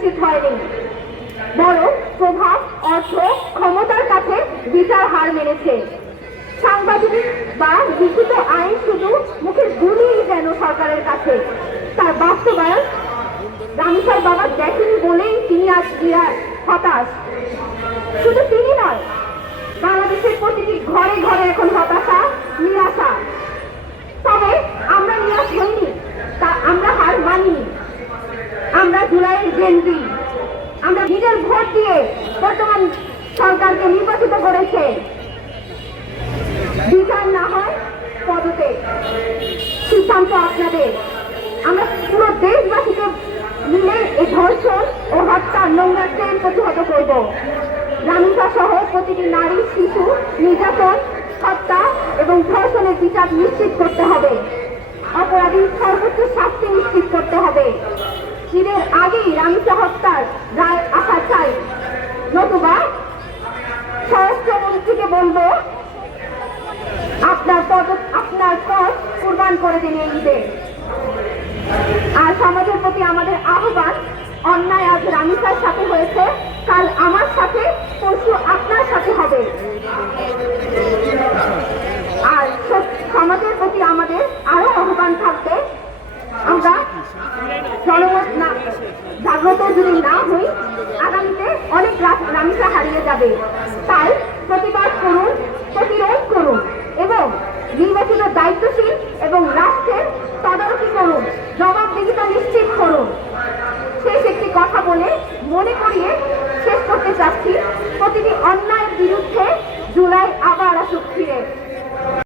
নিশ্চিত হয়নি, বরং প্রভাব, অর্থ, ক্ষমতার কাছে বিচার হার মেনেছে। সাংবাদিক বা লিখিত আইন শুধু মুখের গুলিই যেন সরকারের কাছে, তার বাস্তবায়ন রামিসার বাবা দেখেনি বলেই তিনি আজ বিরাট হতাশ। শুধু তিনি নয়, বাংলাদেশের প্রতিটি ঘরে ঘরে এখন হতাশা, নিরাশা। তবে আমরা নিরাশ হইনি, তা আমরা হার মানিনি। আমরা জুলাইয়ের জেনজি, আমরা নিজের ভোট দিয়ে বর্তমান সরকারকে নির্বাচিত করেছে। বিচার না হয় পদত্যাগ, সিদ্ধান্ত আপনাদের। আমরা পুরো দেশবাসীকে মিলে এই ধর্ষণ ও হত্যা নোংরা ট্রেন প্রতিহত করব। রামিসা সহ প্রতিটি নারী, শিশু নির্যাতন, হত্যা এবং ধর্ষণের বিচার নিশ্চিত করতে হবে। অপরাধীর সর্বোচ্চ শাস্তি নিশ্চিত করতে হবে। ঈদের আগেই রামিসা হত্যার রায় আসা চাই, নতুবা স্বরাষ্ট্রমন্ত্রীকে বলবো আপনার পদ কুরবান করে দিন এই ঈদে। আর সমাজের প্রতি আমাদের আহ্বান, অন্যায় আজ রামিসার সাথে হয়েছে, কাল আমার সাথে, পরশু আপনার সাথে হবে। আর সমাজের প্রতি আমাদের আরো আহ্বান থাকবে, আমরা জনমত না জাগ্রত যদি না হই, আগামীতে অনেক রামিসা হারিয়ে যাবে। তাই প্রতিবাদ করুন, প্রতিরোধ করুন এবং নির্বাচিত দায়িত্বশীল এবং রাষ্ট্রের তদারকি করুন, জবাবদিহিতা নিশ্চিত করুন। শেষ একটি কথা বলে মনে করিয়ে শেষ করতে চাচ্ছি, প্রতিটি অন্যায়ের বিরুদ্ধে জুলাই আবার আসুক ফিরে।